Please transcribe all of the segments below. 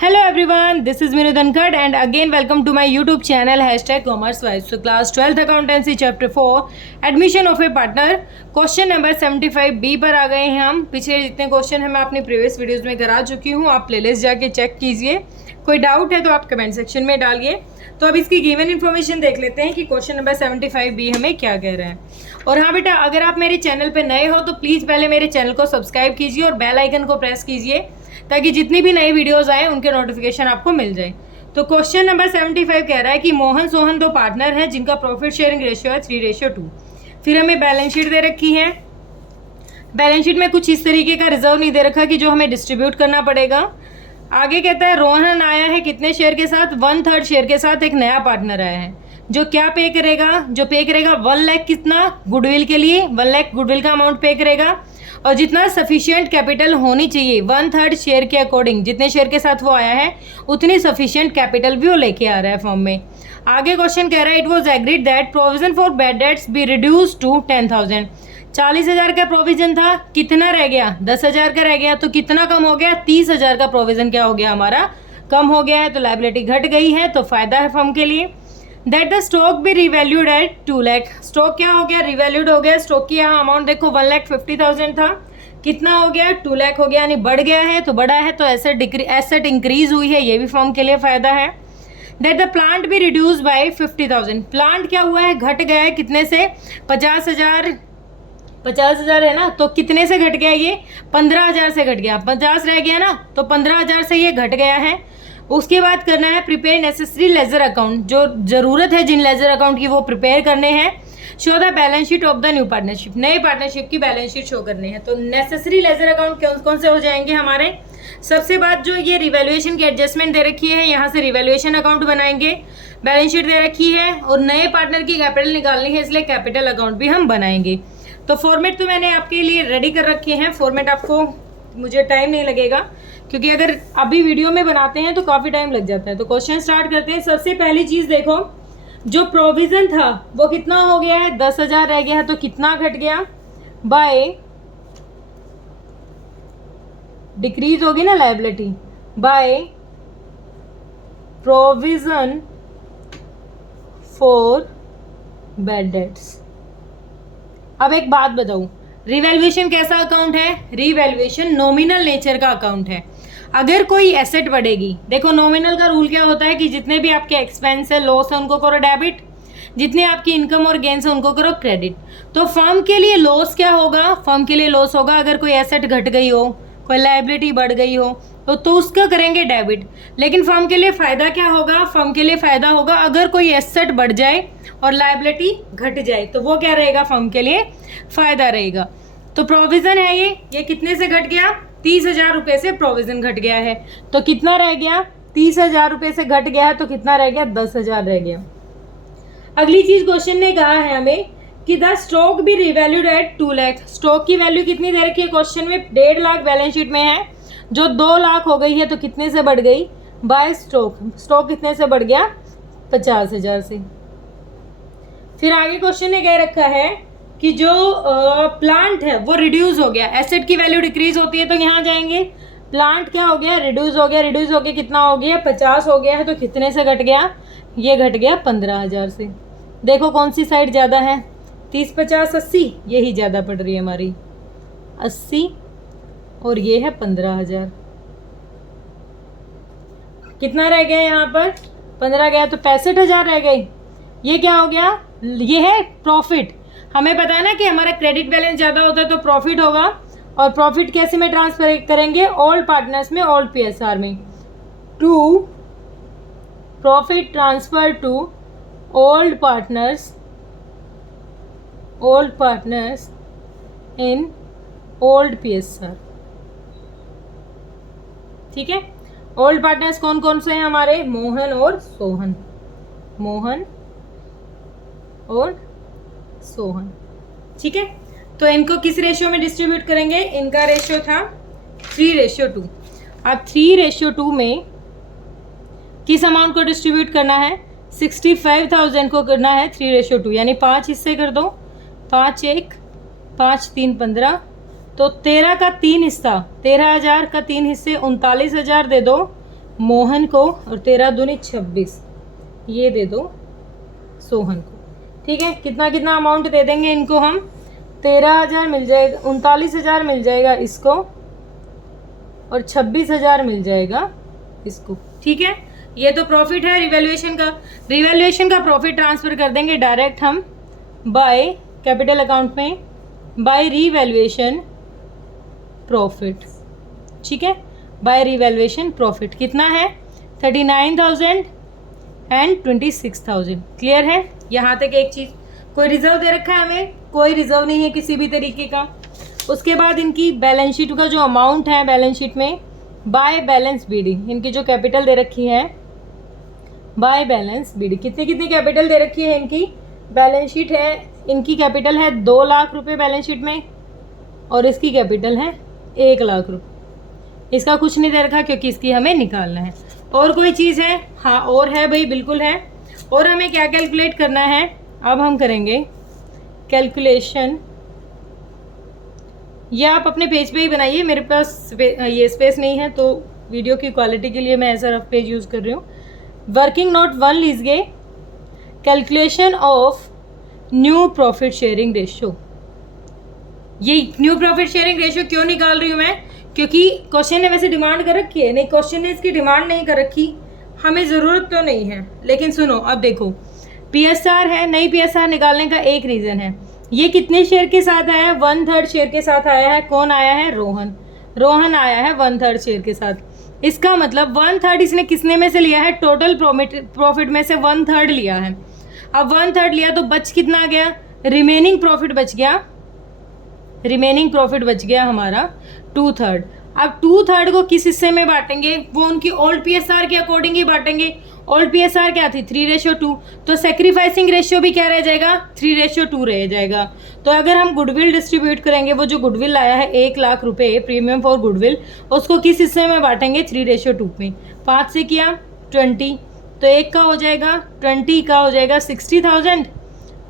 Hello everyone, this is Minu Dhankad and again welcome to my YouTube channel #CommerceWise. So class 12th accountancy chapter 4 admission of a partner question number 75B पर आ गए हैं हम। पिछले जितने question हैं मैं अपनी प्रीवियस वीडियोस में करा चुकी हूँ, आप प्लेलिस्ट जाके चेक कीजिए। कोई डाउट है तो आप कमेंट सेक्शन में डालिए। तो अब इसकी गिवन इन्फॉर्मेशन देख लेते हैं कि क्वेश्चन नंबर 75B हमें क्या कह रहा है। और हाँ बेटा, अगर आप मेरे चैनल पर नए हो तो प्लीज़ पहले मेरे चैनल को सब्सक्राइब कीजिए और बेल आइकन को प्रेस कीजिए ताकि जितनी भी नई वीडियोस आए उनके नोटिफिकेशन आपको मिल जाए। तो क्वेश्चन नंबर 75 कह रहा है कि मोहन सोहन दो पार्टनर हैं जिनका प्रॉफिट शेयरिंग रेशियो है 3:2। फिर हमें बैलेंस शीट दे रखी है। बैलेंस शीट में कुछ इस तरीके का रिजर्व नहीं दे रखा कि जो हमें डिस्ट्रीब्यूट करना पड़ेगा। आगे कहता है रोहन आया है कितने शेयर के साथ, 1/3 शेयर के साथ एक नया पार्टनर आया है जो क्या पे करेगा, जो पे करेगा 1 लाख कितना गुडविल के लिए, 1 लाख गुडविल का अमाउंट पे करेगा और जितना सफिशिएंट कैपिटल होनी चाहिए 1/3 शेयर के अकॉर्डिंग, जितने शेयर के साथ वो आया है उतनी सफिशिएंट कैपिटल भी वो लेके आ रहा है फॉर्म में। आगे क्वेश्चन कह रहा है it was agreed that provision for bad debts be reduce to 10,000। 40,000 का प्रोविजन था, कितना रह गया, 10,000 का रह गया। तो कितना कम हो गया, 30,000 का प्रोविजन क्या हो गया हमारा, कम हो गया है। तो लायबिलिटी घट गई है, तो फायदा है फर्म के लिए। दैट द स्टॉक भी रिवैल्यूड एट 2 लाख। स्टॉक क्या हो गया, रिवैल्यूड हो गया। स्टॉक की यहाँ अमाउंट देखो 1,50,000 था, कितना हो गया 2 लाख हो गया, यानी बढ़ गया है। तो बढ़ा है तो एसेट इंक्रीज हुई है, ये भी फर्म के लिए फायदा है। दैट द प्लांट भी रिड्यूस बाय 50,000। प्लांट क्या हुआ है, घट गया है कितने से, 50,000 है ना, तो कितने से घट गया ये, 15,000 से घट गया। 50 रह गया ना, तो 15,000 से ये घट गया है। उसके बाद करना है प्रिपेयर नेसेसरी लेजर अकाउंट, जो जरूरत है जिन लेजर अकाउंट की वो प्रिपेयर करने हैं। Show the balance sheet of the new partnership, नए पार्टनरशिप की बैलेंस शीट शो करनी है। तो नेसेसरी लेजर अकाउंट कौन कौन से हो जाएंगे हमारे, सबसे बाद जो ये रिवैल्यूएशन की एडजस्टमेंट दे रखी है, यहाँ से रिवैल्यूएशन अकाउंट बनाएंगे। बैलेंस शीट दे रखी है और नए पार्टनर की कैपिटल निकालनी है, इसलिए कैपिटल अकाउंट भी हम बनाएंगे। तो फॉर्मेट तो मैंने आपके लिए रेडी कर रखे हैं। फॉर्मेट आपको, मुझे टाइम नहीं लगेगा क्योंकि अगर अभी वीडियो में बनाते हैं तो काफ़ी टाइम लग जाता है। तो क्वेश्चन स्टार्ट करते हैं। सबसे पहली चीज़ देखो, जो प्रोविजन था वो कितना हो गया है, 10,000 रह गया है, तो कितना घट गया, बाय डिक्रीज होगी ना liability, by provision for bad dates. अब एक बात बताऊं, रिवैल्यूएशन कैसा अकाउंट है, रिवैल्यूएशन नॉमिनल नेचर का अकाउंट है। अगर कोई एसेट बढ़ेगी, देखो नॉमिनल का रूल क्या होता है कि जितने भी आपके एक्सपेंस है, लॉस है, उनको करो डेबिट, जितने आपकी इनकम और गेन्स है उनको करो क्रेडिट। तो फर्म के लिए लॉस क्या होगा, फर्म के लिए लॉस होगा अगर कोई एसेट घट गई हो, कोई लायबिलिटी बढ़ गई हो तो उसका करेंगे डेबिट। लेकिन फर्म के लिए फायदा क्या होगा, फर्म के लिए फायदा होगा अगर कोई एसेट बढ़ जाए और लायबिलिटी घट जाए, तो वो क्या रहेगा, फर्म के लिए फायदा रहेगा। तो प्रोविजन है ये कितने से घट गया, 30,000 रुपये से प्रोविजन घट गया है। तो कितना रह गया, 30,000 रुपये से घट गया है, तो कितना रह गया, 10,000 रह गया। अगली चीज क्वेश्चन ने कहा है हमें कि द स्टॉक भी रिवैल्यूड एट 2 लाख। स्टॉक की वैल्यू कितनी दे रखी है क्वेश्चन में, 1.5 लाख बैलेंस शीट में है, जो 2 लाख हो गई है, तो कितने से बढ़ गई, बाय स्टॉक। स्टॉक कितने से बढ़ गया, 50,000 से। फिर आगे क्वेश्चन ने कह रखा है कि जो प्लांट है वो रिड्यूस हो गया, एसेट की वैल्यू डिक्रीज होती है तो यहाँ जाएंगे, प्लांट क्या हो गया, रिड्यूस हो गया। रिड्यूस हो गया कितना हो गया, 50 हो गया है, तो कितने से घट गया, ये घट गया 15,000 से। देखो कौन सी साइड ज़्यादा है, 30, 50, 80, यही ज़्यादा पड़ रही है हमारी, 80 और ये है 15,000। कितना रह गया यहाँ पर, 15 गया तो 65,000 रह गए। ये क्या हो गया, ये है प्रॉफिट। हमें पता है ना कि हमारा क्रेडिट बैलेंस ज़्यादा होता है तो प्रॉफिट होगा, और प्रॉफिट कैसे में ट्रांसफर करेंगे, ओल्ड पार्टनर्स में, ओल्ड PSR में, to profit transfer to old partners in old PSR। ठीक है, ओल्ड पार्टनर्स कौन कौन से हैं हमारे, मोहन और सोहन, मोहन और सोहन। ठीक है, तो इनको किस रेशियो में डिस्ट्रीब्यूट करेंगे, इनका रेशियो था 3:2। अब 3:2 में किस अमाउंट को डिस्ट्रीब्यूट करना है, 65,000 को करना है 3:2, यानी 5 हिस्से कर दो, 5 1 5 3 15, तो 13 का 3 हिस्सा, 13,000 का 3 हिस्से 39,000 दे दो, मोहन को, और 13 दूनी 26, ये दे दो सोहन को। ठीक है, कितना कितना अमाउंट दे देंगे इनको हम, 13,000 मिल जाएगा, 39,000 मिल जाएगा इसको, और 26,000 मिल जाएगा इसको। ठीक है, ये तो प्रॉफिट है रिवैल्यूएशन का। रिवैल्यूएशन का प्रॉफिट ट्रांसफर कर देंगे डायरेक्ट हम बाय कैपिटल अकाउंट में, बाय रिवैल्यूएशन प्रॉफिट। ठीक है, बाय रिवैल्यूएशन प्रॉफिट कितना है, 39,000 एंड 26,000। क्लियर है यहाँ तक एक चीज़। कोई रिजर्व दे रखा है हमें, कोई रिजर्व नहीं है किसी भी तरीके का। उसके बाद इनकी बैलेंस शीट का जो अमाउंट है बैलेंस शीट में, बाय बैलेंस बीडी, इनकी जो कैपिटल दे रखी है बाय बैलेंस बीडी, कितनी कितनी कैपिटल दे रखी है इनकी, बैलेंस शीट है इनकी कैपिटल है 2 लाख रुपए बैलेंस शीट में, और इसकी कैपिटल है 1 लाख रुपये। इसका कुछ नहीं दे रखा क्योंकि इसकी हमें निकालना है। और कोई चीज़ है, हाँ और है भाई, बिल्कुल है। और हमें क्या कैलकुलेट करना है, अब हम करेंगे कैलकुलेशन। ये आप अपने पेज पे ही बनाइए, मेरे पास ये स्पेस नहीं है तो वीडियो की क्वालिटी के लिए मैं ऐसा रफ पेज यूज़ कर रही हूँ। वर्किंग नोट 1 लीजिए, calculation of new profit sharing ratio. ये न्यू प्रॉफिट शेयरिंग रेशियो क्यों निकाल रही हूँ मैं, क्योंकि क्वेश्चन ने वैसे डिमांड कर रखी है, नहीं क्वेश्चन ने इसकी डिमांड नहीं कर रखी, हमें ज़रूरत तो नहीं है। लेकिन सुनो, अब देखो PSR है, नई PSR निकालने का एक रीज़न है, ये कितने शेयर के साथ आया है, 1/3 शेयर के साथ आया है। कौन आया है, रोहन। रोहन आया है 1/3 शेयर के साथ। इसका मतलब 1/3 इसने किसने में से लिया है, टोटल प्रॉफिट में से 1/3 लिया है। अब 1/3 लिया तो बच कितना गया, रिमेनिंग प्रॉफिट बच गया, रिमेनिंग प्रॉफिट बच गया हमारा 2/3। अब 2/3 को किस हिस्से में बांटेंगे, वो उनकी ओल्ड PSR के अकॉर्डिंग ही बांटेंगे। ओल्ड PSR क्या थी, 3:2, तो सेक्रीफाइसिंग रेशियो भी क्या रह जाएगा, 3:2 रह जाएगा। तो अगर हम गुडविल डिस्ट्रीब्यूट करेंगे, वो जो गुडविल आया है 1 लाख रुपए प्रीमियम फॉर गुडविल, उसको किस हिस्से में बांटेंगे, 3:2 में। 5 से किया 20, तो 1 का हो जाएगा 20, का हो जाएगा 60,000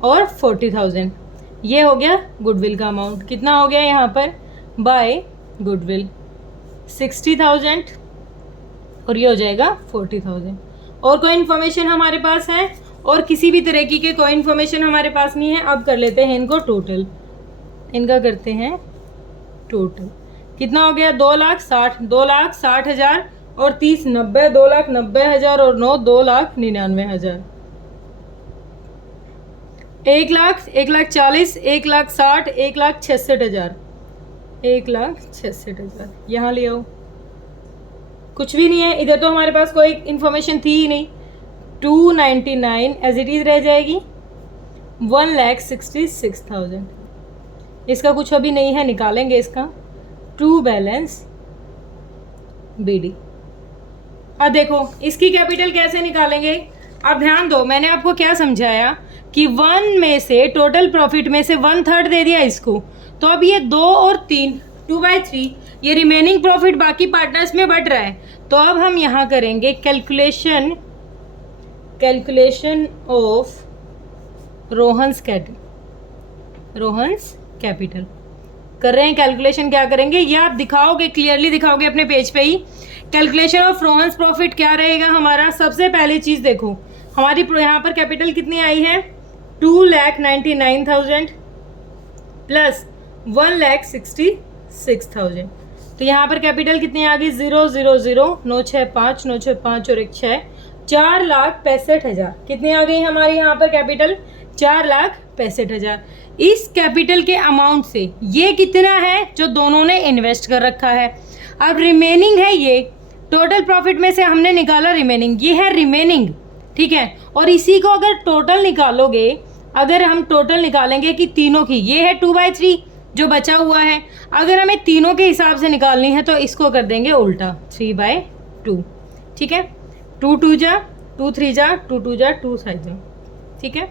और 40,000। ये हो गया गुडविल का अमाउंट। कितना हो गया यहाँ पर, बाय गुडविल 60,000 और ये हो जाएगा 40,000। और कोई इन्फॉर्मेशन हमारे पास है, और किसी भी तरीके की कोई इन्फॉर्मेशन हमारे पास नहीं है। अब कर लेते हैं इनको टोटल, इनका करते हैं टोटल। कितना हो गया, 2,60,000 और 30 90, 2,90,000 और 9 2,99,000। 1,40,000, 1,60,000, 1,66,000, 1,66,000 यहाँ ले आओ। कुछ भी नहीं है इधर, तो हमारे पास कोई इन्फॉर्मेशन थी ही नहीं। 299 एज इट इज़ रह जाएगी। 1,66,000, इसका कुछ अभी नहीं है, निकालेंगे इसका ट्रू बैलेंस BD। अब देखो इसकी कैपिटल कैसे निकालेंगे। अब ध्यान दो, मैंने आपको क्या समझाया कि 1 में से टोटल प्रॉफिट में से 1/3 दे दिया इसको, तो अब ये 2 और 3 2/3 ये रिमेनिंग प्रॉफिट बाकी पार्टनर्स में बट रहा है। तो अब हम यहाँ करेंगे कैलकुलेशन ऑफ रोहन्स कैपिटल कर रहे हैं। कैलकुलेशन क्या करेंगे, ये आप दिखाओगे, क्लियरली दिखाओगे अपने पेज पे ही। कैलकुलेशन ऑफ रोहन्स प्रॉफिट क्या रहेगा हमारा। सबसे पहली चीज़ देखो, हमारी यहाँ पर कैपिटल कितनी आई है, 2,99,000 प्लस 1,66,000। तो यहाँ पर कैपिटल कितनी आ गई, 0,0,0, 965, 965 और 1 6, 4,65,000। कितनी आ गई हमारी यहाँ पर कैपिटल, 4,65,000। इस कैपिटल के अमाउंट से ये कितना है जो दोनों ने इन्वेस्ट कर रखा है। अब रिमेनिंग है, ये टोटल प्रॉफिट में से हमने निकाला रिमेनिंग, ये है रिमेनिंग, ठीक है। और इसी को अगर टोटल निकालोगे, अगर हम टोटल निकालेंगे कि तीनों की, ये है 2/3 जो बचा हुआ है, अगर हमें तीनों के हिसाब से निकालनी है तो इसको कर देंगे उल्टा, 3/2, ठीक है। 2 2 जा 2 3 जा 2 2 जा 2 5 जा, ठीक है।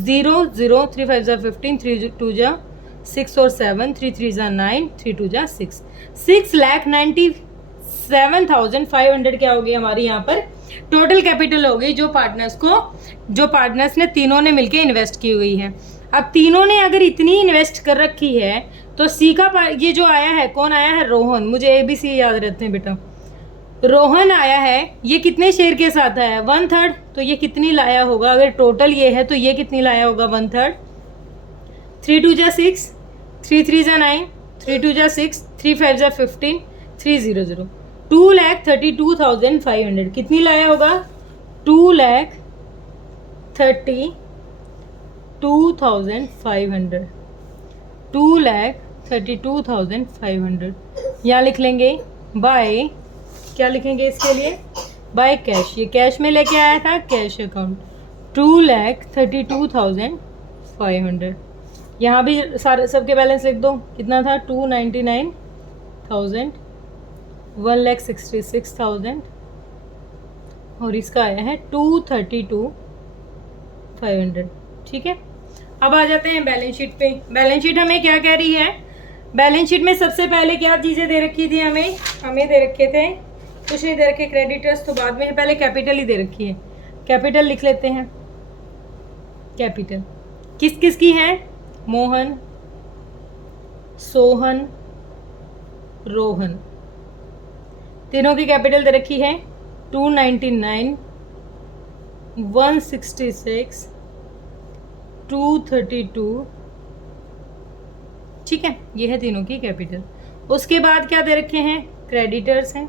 0 0 3 5 जा 15, 3 2 जा 6 और 7, 3 3 जा 9, 3 2 जा 6, 6,97,500 क्या होगी हमारी यहाँ पर टोटल कैपिटल हो गई, जो पार्टनर्स ने तीनों ने मिलके इन्वेस्ट की हुई है। अब तीनों ने अगर इतनी इन्वेस्ट कर रखी है तो सी का ये जो आया है, कौन आया है, रोहन। मुझे ABC याद रहते हैं बेटा, रोहन आया है, ये कितने शेयर के साथ आया? 1/3। तो ये कितनी लाया होगा? अगर टोटल ये है तो ये कितनी लाया होगा? 1/3। 3 2 जा 6, 3 3 जा 9, 3 2 जा 6, 3 5 जा 15, 3 0 0। 2,32,500 कितनी लाया होगा? 2,32,500। 2,32,500 यहाँ लिख लेंगे बाय, क्या लिखेंगे इसके लिए? By cash. ये कैश में लेके आया था, कैश अकाउंट। 2,32,500। यहाँ भी सारे सबके बैलेंस लिख दो। कितना था? 299,000, 1,66,000 और इसका आया है 232,500। ठीक है, अब आ जाते हैं बैलेंस शीट पे। बैलेंस शीट हमें क्या कह रही है? बैलेंस शीट में सबसे पहले क्या चीज़ें दे रखी थी? हमें दे रखे थे, कुछ नहीं दे रखे। क्रेडिटर्स तो बाद में है, पहले कैपिटल ही दे रखी है। कैपिटल लिख लेते हैं। कैपिटल किस किस की है? मोहन, सोहन, रोहन, तीनों की कैपिटल दे रखी है। 299, 166, 232। ठीक है, ये है तीनों की कैपिटल। उसके बाद क्या दे रखे हैं? क्रेडिटर्स हैं।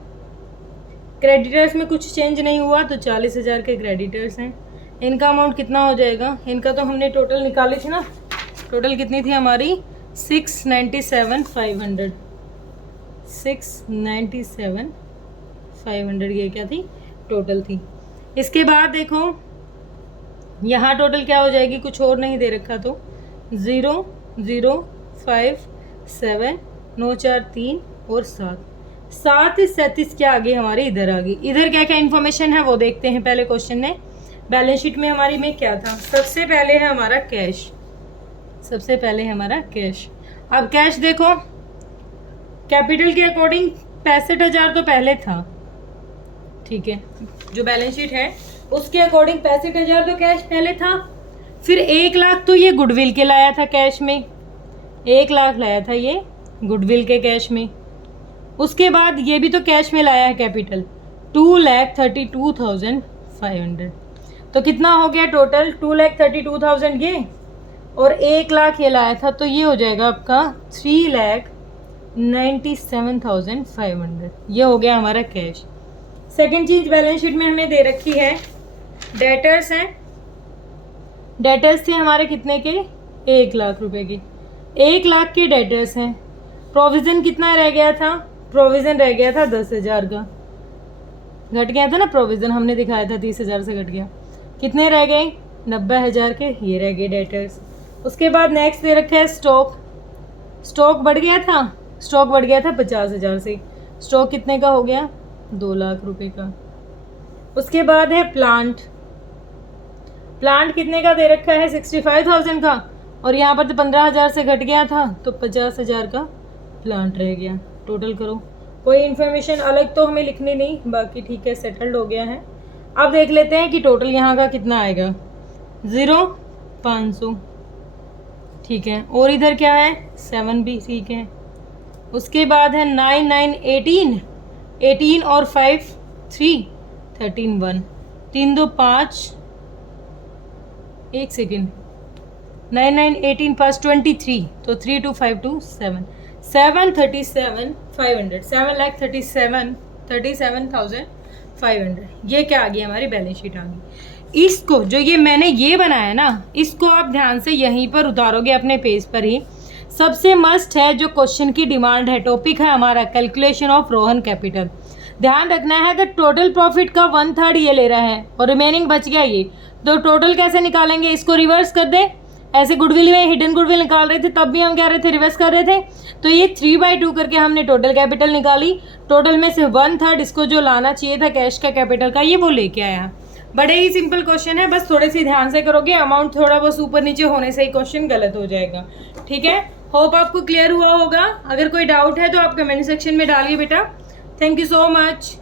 क्रेडिटर्स में कुछ चेंज नहीं हुआ तो 40,000 के क्रेडिटर्स हैं। इनका अमाउंट कितना हो जाएगा? इनका तो हमने टोटल निकाली थी ना। टोटल कितनी थी हमारी? 697,500। 697,500 ये क्या थी? टोटल थी। इसके बाद देखो यहाँ टोटल क्या हो जाएगी? कुछ और नहीं दे रखा तो 0 0 5 7 9 4 3 और 7 37 क्या आ गई हमारी? इधर आ गई। इधर क्या क्या इन्फॉर्मेशन है वो देखते हैं पहले क्वेश्चन में। बैलेंस शीट में हमारी में क्या था? सबसे पहले है हमारा कैश। सबसे पहले है हमारा कैश। अब कैश देखो, कैपिटल के अकॉर्डिंग 65,000 तो पहले था। ठीक है, जो बैलेंस शीट है उसके अकॉर्डिंग 65,000 तो कैश पहले था। फिर 1 लाख तो ये गुडविल के लाया था कैश में। 1 लाख लाया था ये गुडविल के कैश में। उसके बाद ये भी तो कैश में लाया है कैपिटल, 2,32,500। तो कितना हो गया टोटल? 2,32,000 ये और 1 लाख ये लाया था, तो ये हो जाएगा आपका 3,97,500। ये हो गया हमारा कैश। सेकेंड चीज बैलेंस शीट में हमें दे रखी है डेटर्स हैं। डेटर्स थे हमारे कितने के? 1 लाख रुपए के। 1 लाख के डेटर्स हैं। प्रोविज़न कितना रह गया था? प्रोविज़न रह गया था 10,000 का। घट गया था ना प्रोविज़न, हमने दिखाया था 30,000 से घट गया। कितने रह गए? 90,000 के। ये रह गए डेटर्स। उसके बाद नेक्स्ट दे रखा है स्टॉक। स्टॉक बढ़ गया था। स्टॉक बढ़ गया था 50,000 से। स्टॉक कितने का हो गया? 2 लाख रुपए का। उसके बाद है प्लांट। प्लांट कितने का दे रखा है? 65,000 का। और यहाँ पर तो 15,000 से घट गया था तो 50,000 का प्लांट रह गया। टोटल करो, कोई इन्फॉर्मेशन अलग तो हमें लिखनी नहीं, बाकी ठीक है, सेटल्ड हो गया है। अब देख लेते हैं कि टोटल यहाँ का कितना आएगा। 0,500। ठीक है, और इधर क्या है? 7 भी ठीक है। उसके बाद है 9 9 18, 18 और 5 3 13 1, 3 2 5, 1 सेकेंड, 9 9 18 5 23, तो 3 2 5 2 7, 737,500, 7,37,500। ये क्या आ गई? हमारी बैलेंस शीट आ गई। इसको जो ये मैंने ये बनाया ना, इसको आप ध्यान से यहीं पर उतारोगे अपने पेज पर ही। सबसे मस्ट है जो क्वेश्चन की डिमांड है, टॉपिक है हमारा कैलकुलेशन ऑफ रोहन कैपिटल। ध्यान रखना है कि टोटल प्रॉफिट का 1/3 ये ले रहा है और रिमेनिंग बच गया ये, तो टोटल कैसे निकालेंगे? इसको रिवर्स कर दे। ऐसे गुडविल में हिडन गुडविल निकाल रहे थे तब भी हम क्या रहे थे? रिवर्स कर रहे थे। तो ये 3/2 करके हमने टोटल कैपिटल निकाली। टोटल में से 1/3 इसको जो लाना चाहिए था कैश का कैपिटल का, ये वो लेके आया। बड़े ही सिंपल क्वेश्चन है, बस थोड़े से ध्यान से करोगे, अमाउंट थोड़ा बहुत ऊपर नीचे होने से ही क्वेश्चन गलत हो जाएगा। ठीक है, होप आपको क्लियर हुआ होगा। अगर कोई डाउट है तो आप कमेंट सेक्शन में डालिए बेटा। Thank you so much.